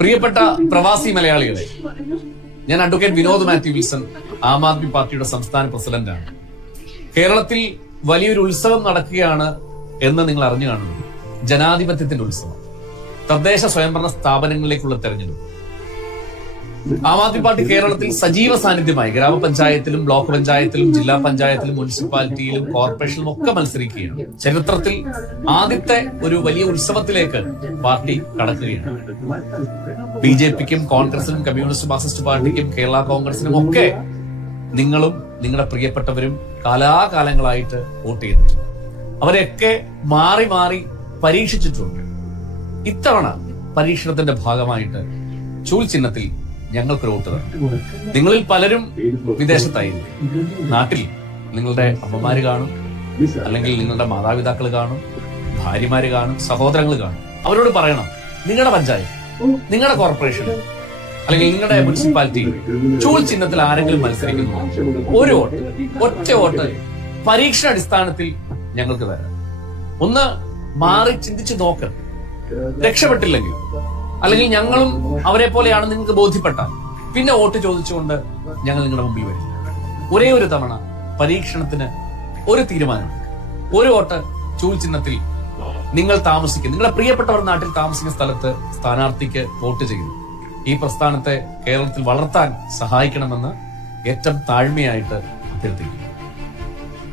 പ്രിയപ്പെട്ട പ്രവാസി മലയാളികളെ, ഞാൻ അഡ്വക്കേറ്റ് വിനോദ് മാത്യു വിൽസൺ, ആം ആദ്മി പാർട്ടിയുടെ സംസ്ഥാന പ്രസിഡന്റാണ്. കേരളത്തിൽ വലിയൊരു ഉത്സവം നടക്കുകയാണ് എന്ന് നിങ്ങൾ അറിഞ്ഞു കാണുന്നു. ജനാധിപത്യത്തിന്റെ ഉത്സവം, തദ്ദേശ സ്വയംഭരണ സ്ഥാപനങ്ങളിലേക്കുള്ള തെരഞ്ഞെടുപ്പ്. ആം ആദ്മി പാർട്ടി കേരളത്തിൽ സജീവ സാന്നിധ്യമായി ഗ്രാമപഞ്ചായത്തിലും ബ്ലോക്ക് പഞ്ചായത്തിലും ജില്ലാ പഞ്ചായത്തിലും മുനിസിപ്പാലിറ്റിയിലും കോർപ്പറേഷനിലും ഒക്കെ മത്സരിക്കുകയാണ്. ചരിത്രത്തിൽ ആദ്യത്തെ ഒരു വലിയ ഉത്സവത്തിലേക്ക് പാർട്ടി കടക്കുകയാണ്. BJPക്കും കോൺഗ്രസിനും കമ്മ്യൂണിസ്റ്റ് മാർക്സിസ്റ്റ് പാർട്ടിക്കും കേരള കോൺഗ്രസിനും ഒക്കെ നിങ്ങളും നിങ്ങളുടെ പ്രിയപ്പെട്ടവരും കാലാകാലങ്ങളായിട്ട് വോട്ട് ചെയ്തിട്ടുണ്ട്. അവരെയൊക്കെ മാറി മാറി പരീക്ഷിച്ചിട്ടുണ്ട്. ഇത്തവണ പരീക്ഷണത്തിന്റെ ഭാഗമായിട്ട് ചൂൽ ചിഹ്നത്തിൽ ഞങ്ങൾക്കൊരു വോട്ട് തരണം. നിങ്ങളിൽ പലരും വിദേശത്തായിരിക്കും. നാട്ടിൽ നിങ്ങളുടെ അമ്മമാര് കാണും, അല്ലെങ്കിൽ നിങ്ങളുടെ മാതാപിതാക്കൾ കാണും, ഭാര്യമാര് കാണും, സഹോദരങ്ങൾ കാണും. അവരോട് പറയണം, നിങ്ങളുടെ പഞ്ചായത്ത്, നിങ്ങളുടെ കോർപ്പറേഷൻ അല്ലെങ്കിൽ നിങ്ങളുടെ മുനിസിപ്പാലിറ്റി ചൂൽ ചിഹ്നത്തിൽ ആരെങ്കിലും മത്സരിക്കുന്നു, ഒരു വോട്ട്, ഒറ്റ വോട്ട് പരീക്ഷണാടിസ്ഥാനത്തിൽ ഞങ്ങൾക്ക് തരാം. ഒന്ന് മാറി ചിന്തിച്ചു നോക്ക്. രക്ഷപ്പെട്ടില്ലെങ്കിൽ, അല്ലെങ്കിൽ ഞങ്ങളും അവരെ പോലെയാണ് നിങ്ങൾക്ക് ബോധ്യപ്പെട്ടാൽ, പിന്നെ വോട്ട് ചോദിച്ചുകൊണ്ട് ഞങ്ങൾ നിങ്ങളുടെ മുമ്പിൽ വരും. ഒരേ ഒരു തവണ പരീക്ഷണത്തിന് ഒരു തീരുമാനം, ഒരു വോട്ട് ചൂൽ ചിഹ്നത്തിൽ നിങ്ങൾ താമസിക്കും, നിങ്ങളുടെ പ്രിയപ്പെട്ടവർ നാട്ടിൽ താമസിക്കുന്ന സ്ഥലത്ത് സ്ഥാനാർത്ഥിക്ക് വോട്ട് ചെയ്തു ഈ പ്രസ്ഥാനത്തെ കേരളത്തിൽ വളർത്താൻ സഹായിക്കണമെന്ന് ഏറ്റവും താഴ്മയായിട്ട് അഭ്യർത്ഥിക്കുന്നു.